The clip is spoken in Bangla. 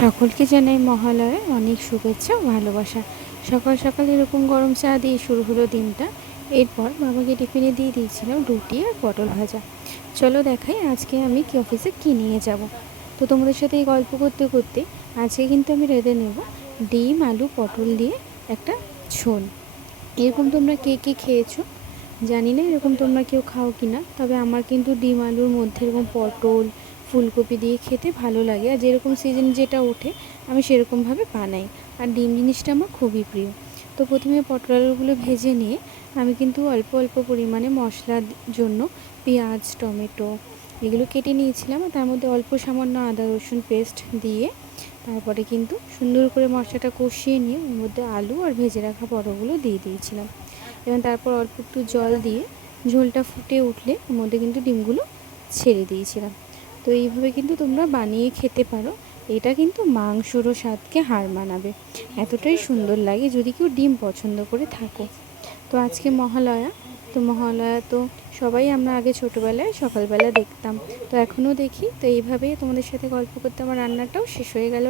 সকলকে জানাই মহালয়ার অনেক শুভেচ্ছা ও ভালোবাসা। সকাল সকাল এরকম গরম চা দিয়ে শুরু হলো দিনটা। এরপর বাবাকে টিফিনে দিয়ে দিয়েছিলাম রুটি আর পটল ভাজা। চলো দেখাই আজকে আমি কি অফিসে কী নিয়ে যাব। তো তোমাদের সাথে এই গল্প করতে করতে আজকে কিন্তু আমি রেঁধে নেব ডিম আলু পটল দিয়ে একটা ঝোল। এরকম তোমরা কে কে খেয়েছো জানি না, এরকম তোমরা কেউ খাও কি না, তবে আমার কিন্তু ডিম আলুর মধ্যে এরকম পটল ফুলকপি দিয়ে খেতে ভালো লাগে। আর যেরকম সিজন যেটা ওঠে আমি সেরকমভাবে বানাই। আর ডিম জিনিসটা আমার খুবই প্রিয়। তো প্রথমে পটল আলুগুলো ভেজে নিয়ে আমি কিন্তু অল্প অল্প পরিমাণে মশলার জন্য পেঁয়াজ টমেটো এগুলো কেটে নিয়েছিলাম। তার মধ্যে অল্প সামান্য আদা রসুন পেস্ট দিয়ে তারপরে কিন্তু সুন্দর করে মশলাটা কষিয়ে নিয়ে ওর মধ্যে আলু আর ভেজে রাখা পটলগুলো দিয়ে দিয়েছিলাম। এবং তারপর অল্প একটু জল দিয়ে ঝোলটা ফুটে উঠলে ওর মধ্যে কিন্তু ডিমগুলো ছেড়ে দিয়েছিলাম। তো এইভাবে কিন্তু তোমরা বানিয়ে খেতে পারো। এটা কিন্তু মাংসরও স্বাদকে হার মানাবে, এতটাই সুন্দর লাগে যদি কেউ ডিম পছন্দ করে থাকো। তো আজকে মহালয়া, তো মহালয়া তো সবাই আমরা আগে ছোটোবেলায় সকালবেলা দেখতাম, তো এখনও দেখি। তো এইভাবেই তোমাদের সাথে গল্প করতে আমার রান্নাটাও শেষ হয়ে গেল।